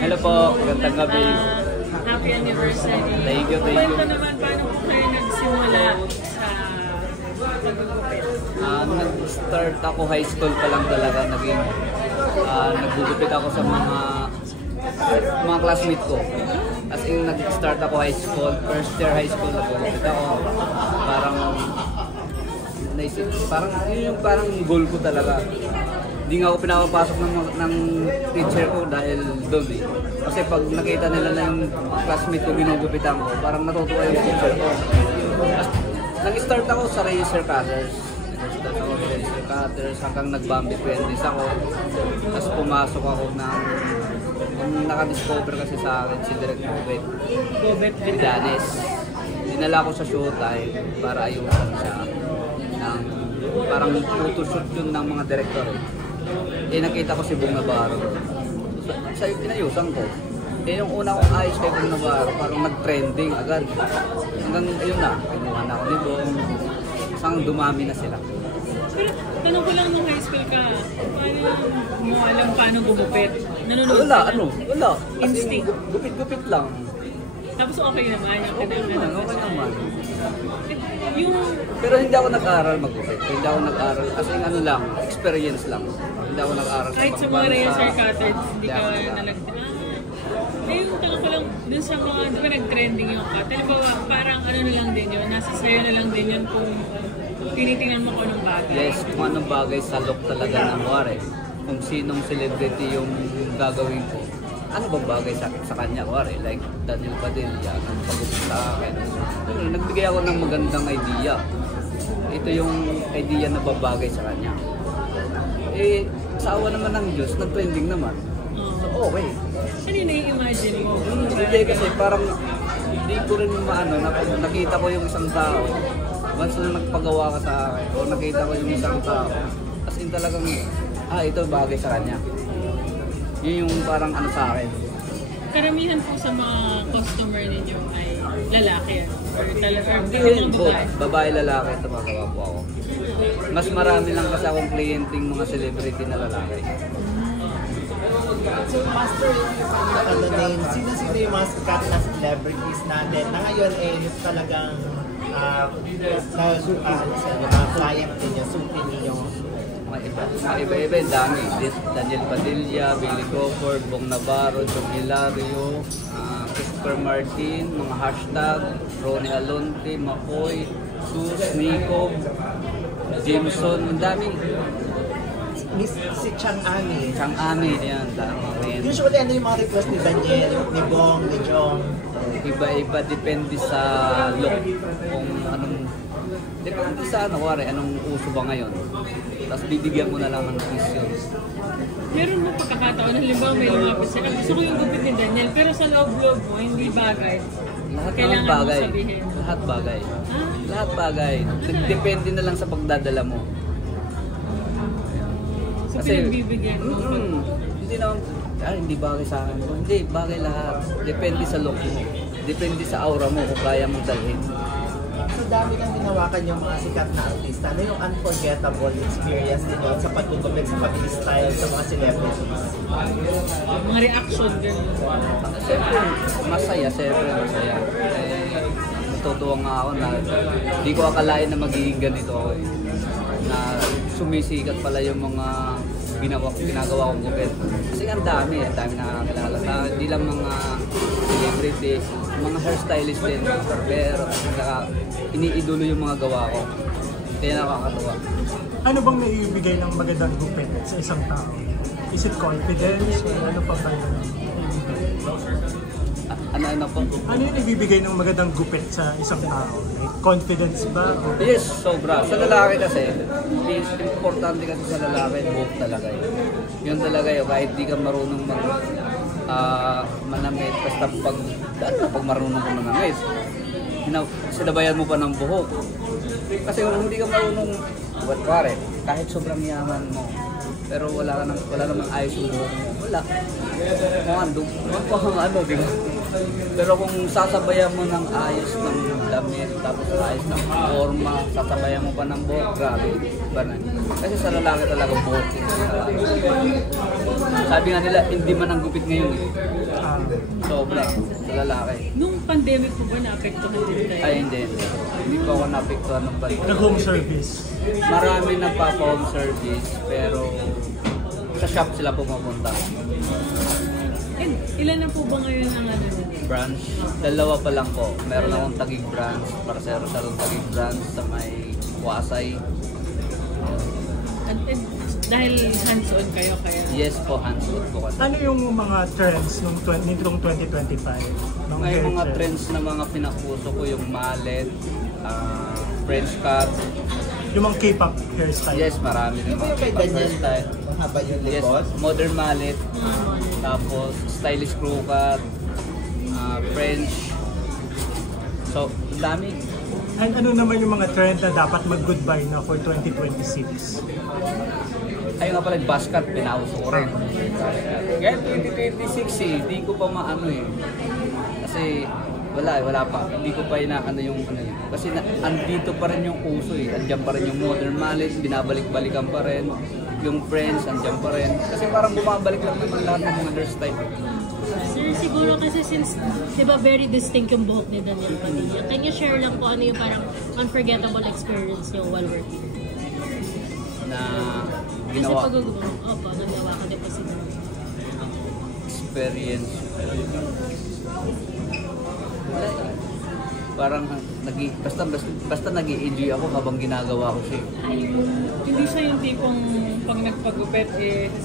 Hello po, magandang gabi. Happy anniversary. Thank you, thank you. Kwento naman, paano po kayo nagsimula sa paggugupit? Nag-start ako high school pa lang talaga. Naggugupit ako sa mga classmate ko. As in, nag-start ako high school, first year high school, naggugupit ako. Yun yung parang goal ko talaga. Hindi nga ako pinapapasok ng teacher ko dahil doon eh. Kasi pag nakita nila na yung classmate ko ginugupitan ko, parang natutuwa yung teacher ko. Nag-start ako sa razor cutters. Nag-start ako sa razor cutters hanggang nag-Bambi Friendlies ako. Tapos pumasok ako naka-discover kasi sa akin si Direk Gobet Villanes. Dinala ko sa showtime para ayusan siya. Parang photoshoot yun ng mga director eh. Nakita ko si Bong Navarro. Sa pinayusan ko. Yung una kong ayos kay Bong Navarro, parang nag-trending agad. Hanggang ayun na, kinuha na ako ni Bong. Hanggang dumami na sila. Pero tanong ko lang nung high school ka, paano mo alam paano gumupit? Nanonood Wala, ka lang? wala. Instinct. Gupit-gupit lang. Tapos okay naman yung Okay naman. Yung Pero hindi ako nag-aral mag-gupit. Hindi ako nag-aral. Kasi lang, experience lang. Hindi ako nag-aral kahit sa mga razor cutters, hindi ka nalagyan. nalagyan. Yung tanong ko lang, dun sa mga, di ba nag-trending yung cut? Halimbawa, parang ano na lang din yun, nasa sayo na lang din yun kung tinitingnan mo ko ng bagay. Yes, kung anong bagay sa look talaga ng wari. Kung sinong celebrity yung gagawin ko. Ano bang bagay sa kanya, wari? Like Daniel Padilla, ang pag-upit sa akin. Nagbigay ako ng magandang idea. Ito yung idea na babagay sa kanya. Sa awa naman ng Diyos, nag-trending naman. So, okay. Ano yung nai-imagine mo? Hindi kasi parang hindi ko rin nakita ko yung isang tao. Once na nagpagawa ka sa akin, o nakita ko yung isang tao, as in talagang, ito bagay sa kanya. Yun yung parang sa akin. Karamihan po sa mga customer ninyo ay lalaki or talagang Babae, lalaki, tumagawa po ako. Mas marami lang kasi akong klienting mga celebrity na lalaki. So, Master, sino yung mga sikat na celebrities natin na ngayon talagang mga client ninyo, suitin ninyo? Mga iba-iba, dami. Daniel Padilla, Billy Crawford, Bong Navarro, Jong Hilario, Christopher Martin, mga hashtag, Ronnie Alonte, Makoy, Sus, Nico, Jameson, ang dami. Si Chang Ami. Chang Ami, yan, dami. Usually, ano yung mga request ni Daniel, ni Bong, ni Jong? Iba-iba, depende sa look. Kung anong, depende sa anong uso ba ngayon. Tapos bibigyan mo na lang ng question. Meron mo pagkakataon, halimbawa may lumapit sila, gusto ko yung gupit ni Daniel, pero sa loob-loob mo, hindi bagay. Lahat bagay. Mo sabihin. Lahat bagay. Ha? Lahat bagay. Depende na lang sa pagdadala mo. So pinagbibigyan mo? Hindi naman, hindi bagay sa akin. Hindi, bagay lahat. Depende sa look mo. Depende sa aura mo kung kaya mong dalhin. So dami kang ginawakan yung mga sikat na artista. Ano yung unforgettable experience ninyo sa pagtutupit sa pag-style sa mga celebrities? Mga reaction, gano'n. Siyempre, masaya. Natutuwa nga ako na hindi ko akalain na magiging ganito ako eh. Na sumisikat pala yung mga ginagawa kong gupit. Kasi ang dami nakakilala sa hindi lang mga celebrities, mga hairstylist din, pero iniidolo yung mga gawa ko. Kaya nakakatuwa. Ano bang naibigay ng magandang gupit sa isang tao? Is it confidence? Ano pa ba yun? Ano po? Ano yung ibibigay ng magandang gupit sa isang tao? Like, confidence ba? O Yes, sobra. Sa lalaki kasi, importante kasi sa lalaki, buhok talaga yun. Yun talaga yun, kahit di ka marunong manamit, basta pag marunong ka manamit, sinabayan mo pa ng buhok. Kasi kung hindi ka marunong, kahit sobrang yaman mo, pero wala namang ayos yung buhok mo, wala. Di ba? Pero kung sasabayan mo ng ayos ng damit, tapos ayos ng forma, sasabayan mo pa ng buhok, grabe. Kasi sa lalaki talaga buhok. Sabi nga nila, hindi man ang gupit ngayon. Sobra. Sa lalaki. Nung pandemic po ba na-apektuhan din kayo? Ay, hindi. Hindi pa ako napiktuhan ng pandemic. Nag-home service. Marami nagpapa-home service, pero sa shop sila pumapunta. And ilan na po ba ngayon ang ano? Branch, dalawa pa lang po. Meron akong Taguig branch, para sa Rizal Taguig branch sa may Wasay. And dahil hands-on kayo kaya? Yes po, hands-on po kasi. Ano yung mga trends nitong 2025? May mga trends na mga pinauso ko, yung mallet, French cut. Yung mga K-pop hairstyle. Yes, marami rin Di ba mga yung kay K-pop Daniel hairstyle. mahaba yung Yes, likod? modern mallet, tapos stylish crew cut, French. So, ang dami. And ano naman yung mga trend na dapat mag-goodbye na for 2026? Ayun nga pala, yung buzz cut, pinauso ko rin. Kaya 2026 di ko pa maano eh. Kasi wala pa. Hindi ko pa inaano yung ano yun. Kasi andito pa rin yung uso eh. Andiyan pa rin yung modern mallet, binabalik-balikan pa rin. Yung French, andiyan pa rin. Kasi parang bumabalik lang naman lahat ng mga hairstyle. Sir, siguro kasi since, di ba, very distinct yung buhok ni Daniel Padilla. Can you share lang po ano yung parang unforgettable experience niyo while working? Na Kasi ginawa nagawa ko din po siguro. experience. Parang basta nag-i-enjoy ako habang ginagawa ko siya. Hindi siya yung tipong pag nagpagupit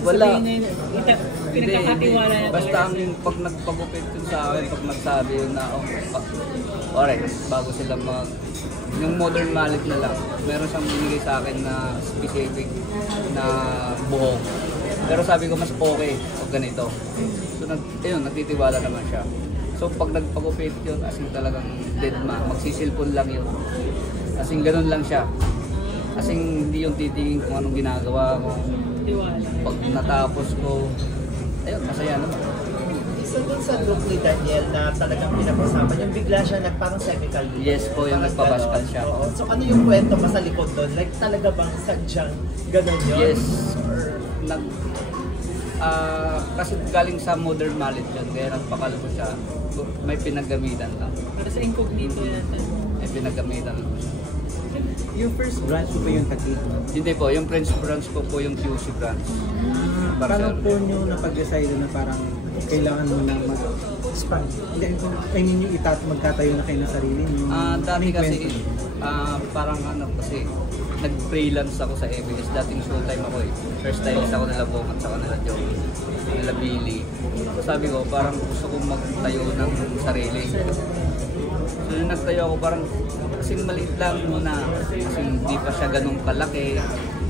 Wala. sasabihin niya pinagkakatiwala na Basta talaga ang siya. pag nagpagupit yun sa akin, pag nagsabi yun na, alright, bago sila yung modern mallet na lang, meron siyang binigay sa akin na specific na buhok. Pero sabi ko mas okay pag ganito. So nagtitiwala naman siya. So pag nagpagupit yun, as in talagang dead ma, magsisilpon lang yun. As in ganun lang siya. As in hindi yung titingin kung anong ginagawa ko. Tiwala. Pag natapos ko, ayun, masaya naman. So dun sa look ni Daniel na talagang pinag-usapan, yung bigla siya nagparang semical. Yes po, yung nagpabaskal siya. Oo. So ano yung kwento pa sa likod doon? Like talaga bang sadyang ganun yun? Yes. Kasi galing sa modern mallet yun, kaya nagpakalo ko siya. May pinagamitan lang. Para sa incognito natin. May pinagamitan lang. Yung first branch ko pa yung Taguig. Hindi po, yung French branch ko po yung QC branch. Paano po nyo napag-decide na parang kailangan mo na Expand. Hindi, yung magkatayo na kayo ng sarili? Dati kasi, parang kasi nag-freelance ako sa ABS. Dating full-time ako eh. First stylist ako nila Bong at saka nila Joe, nila Billy. So sabi ko, parang gusto kong magtayo ng sarili. So nung nagtayo ako, parang kasing maliit lang muna. Kasi hindi pa siya ganun kalaki,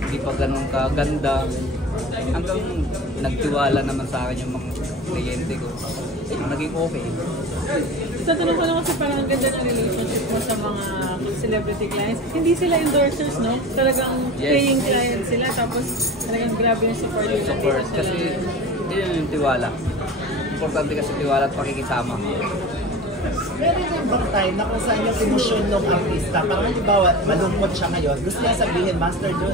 hindi pa ganun kaganda. Hanggang nagtiwala naman sa akin yung mga kliyente ko. Ayun, naging okay. Tatanong ko lang kasi parang ang ganda ng relationship mo sa mga celebrity clients. Hindi sila endorsers, no? Talagang Yes. paying clients sila. Tapos talagang grabe yung support nila. Support. dito sa- Kasi yun yung tiwala. Importante kasi tiwala at pakikisama. Meron yung bang time na kung saan yung emosyon ng artista, parang halimbawa, malungkot siya ngayon, gusto niya sabihin, Master Jun,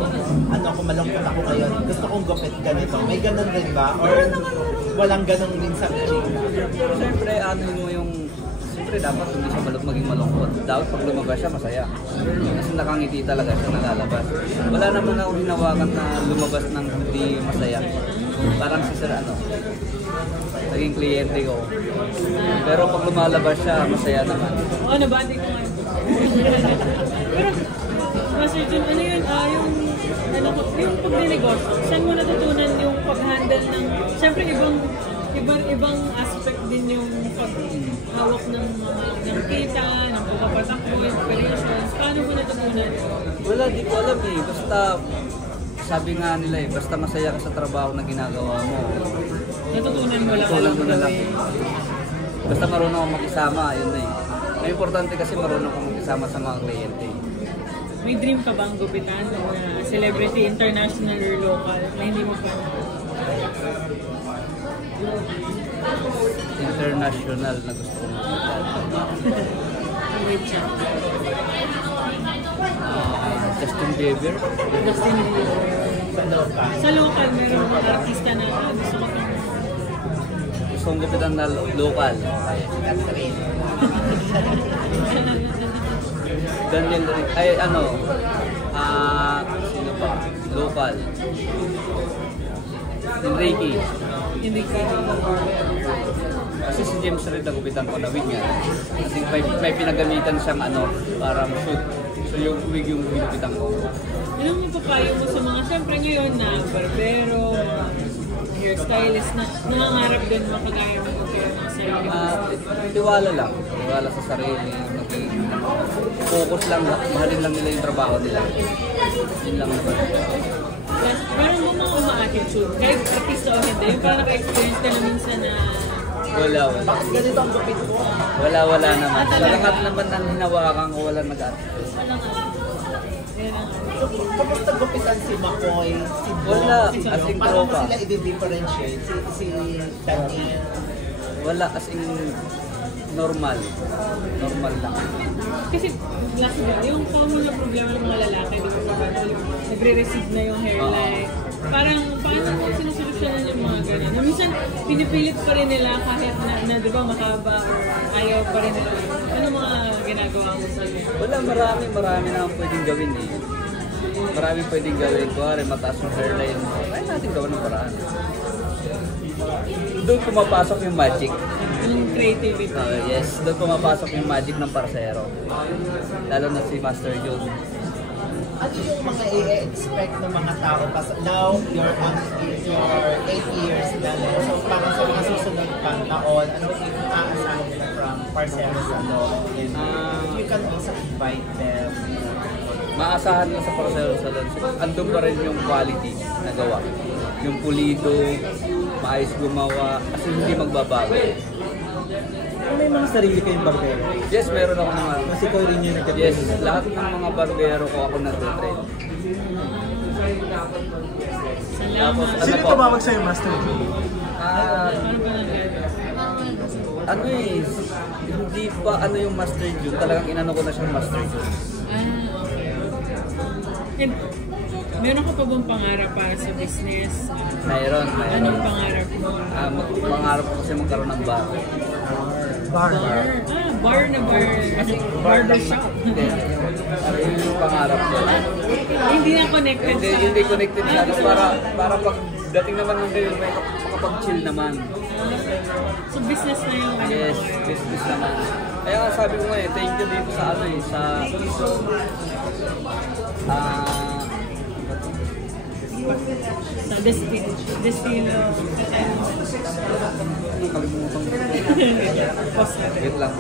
kung malungkot ako ngayon, gusto kong gupit ganito. May ganun din ba? Or walang ganun din sa music? Pero siyempre, mo yung... Siyempre, dapat hindi siya maging malungkot. Dapat pag lumabas siya, masaya. Kasi nakangiti talaga siya nalalabas. Wala naman ako hinawakan na lumabas ng hindi masaya. Parang si Sir naging kliyente ko. Pero pag lumalabas siya, masaya naman. Oo, nabati ko ngayon. Pero, Master Jun, ano yun? Yung pagdinegosyo, saan mo natutunan yung pag-handle ng... Siyempre, ibang aspect din yung paghawak ng mga ng kita, ng pagpapatakbo, yung operations. Paano mo natutunan? Wala, di ko alam eh. Basta, sabi nga nila eh, basta masaya ka sa trabaho na ginagawa mo. Natutunan mo lang. Natutunan ko na lang. Basta marunong akong makisama, yun na eh. May importante kasi marunong akong makisama sa mga kliyente. May dream ka bang gupitan na celebrity, international or local, na hindi mo pa? International na gusto kong makita. Wait siya. Justin Bieber. Justin Bieber. Sa local? Sa local, meron mga artista na gusto ko gusto kong gupitan na local. Catherine. Daniel, ay ano, sino ba? Local. Enrique. Hindi ka. Kasi si James Reid na gupitan ko na wig nga. Kasi may pinagamitan siyang ano, parang shoot. So yung wig yung gupitan ko. Anong ipapayo mo sa mga, siyempre ngayon na barbero, hairstylist na nangangarap din makagaya mo magkaroon ng sarili mo? Tiwala lang. Tiwala sa sarili. Focus lang. Mahalin lang nila yung trabaho nila. Yun lang naman. Meron mo mga uma-attitude, kahit artista o hindi, yung parang naka-experience ka na minsan na Wala. Bakit ganito ang gupit ko? Wala naman. Sa lahat naman ng hinawakan ko, wala nag-attitude. walang Yan ang So, kamusta gupitan si McCoy, si Bo, Wala, si as in paano mo tropa. sila i-differentiate? Si Daniel. Wala, as in normal. Normal lang. Kasi last ba, yung common na problema ng mga lalaki, di ba? Nagre-receive na yung hairline. Parang paano mo sinusolusyonan yung mga ganyan? Na minsan, pinipilit pa rin nila kahit na di ba, mahaba or ayaw pa rin nila. Ano mga ginagawa mo sa iyo? Wala, marami na ang pwedeng gawin eh. Maraming pwedeng gawin. Kuwari, mataas yung hairline mo. Kaya natin gawa ng paraan. Doon pumapasok yung magic. Yung creativity. Yes, doon pumapasok yung magic ng parsero. Lalo na si Master Joe. Ano yung mga i-expect ng mga tao? Now, you're 8 years na. So, parang sa mga susunod pang taon, ano yung aasahan nila from Parcero Salon? You can also invite them. Maasahan lang sa Parcero Salon. Andun pa rin yung quality na gawa. Yung pulido, maayos gumawa, kasi hindi magbabago. Kung may mga sarili kayong barbero, Yes, meron ako naman. kasi ikaw rin yung nagka-train. Yes, lahat ng mga barbero ko ako nag-train. Tapos, Salamat. ano Sino po? tumawag sa'yo, Master Joe? Ano ba nangyari? Ano eh, hindi pa ano yung Master June, talagang inano ko na siyang Master June. Okay. And, meron ka pa bang pangarap para sa business? Mayroon. Anong pangarap mo? Pangarap ko kasi magkaroon ng bar. Bar. Bar na bar. Barbershop. Hindi. Yun yung pangarap ko. Hindi na connected sa... Hindi connected sa ano, para pag dating naman hindi may makapag-chill naman. So business na yung ano. Yes, business naman. Kaya nga sabi ko nga eh, thank you dito sa ano eh, sa Sa destino. kalimutan ko. Post natin. Wait lang.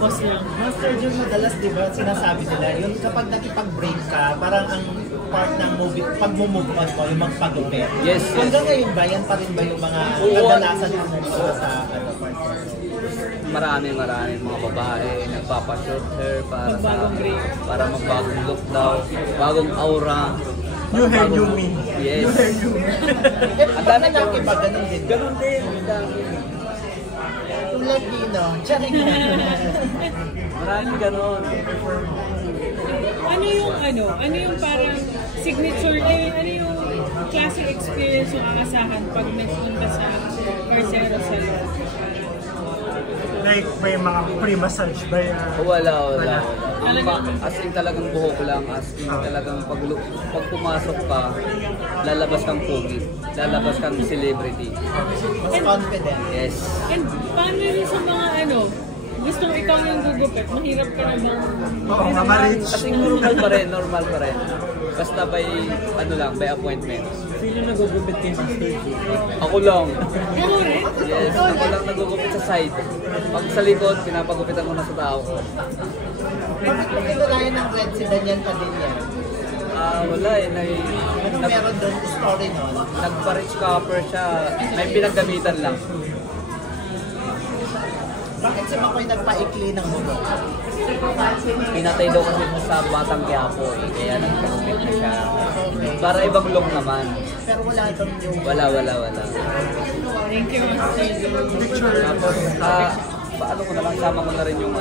Post lang. Master Jun, madalas di ba sinasabi nila, yung kapag nakipag-break ka, parang ang part ng movie, pag-move on mo, yung magpagupit. Yes. Hanggang ngayon ba, yan pa rin ba yung mga Oo. kadalasan yung mga sa Parcero? Marami mga babae nagpapa-short hair Magbagong break. para magbagong look daw, bagong aura. You hair, you Bagong- me. Yes. You hair, you me. Ang dami ng iba, ganun din. Ganun din. Ang dami. Yung Latino, charing Maraming ganun. Ano yung parang signature, ano yung classic experience yung aasahan pag nagpunta sa Parcero Salon? Like, may mga pre-massage ba yan? Wala. As in talagang buhok lang, as in talagang pag pumasok ka, lalabas kang pogi, lalabas kang celebrity. mas confident. Yes. And paano rin sa mga gustong ikaw yung gugupit, mahirap ka na bang... Oo, ma-reach. As in normal pa rin. Basta by appointment. Sino nagugupit kay Master Joe? Ako lang. Ano rin? Yes, ako lang nagugupit sa side. Pag sa likod, pinapagupitan ko na sa tao ko. Bakit mo kinulayan ng red si Daniel Padilla? Wala eh. Anong meron doon story nun? Nagpa-rich copper siya. May pinagamitan lang. Bakit si Makoy nagpaikli ng mundo? Pinatay daw kasi mo sa Batang Quiapo eh. Kaya nagpagupit na siya. Para ibang look naman. Pero wala itong yung... Wala. Thank you, Master Joe. Tapos, paano ko na lang, sama ko na rin yung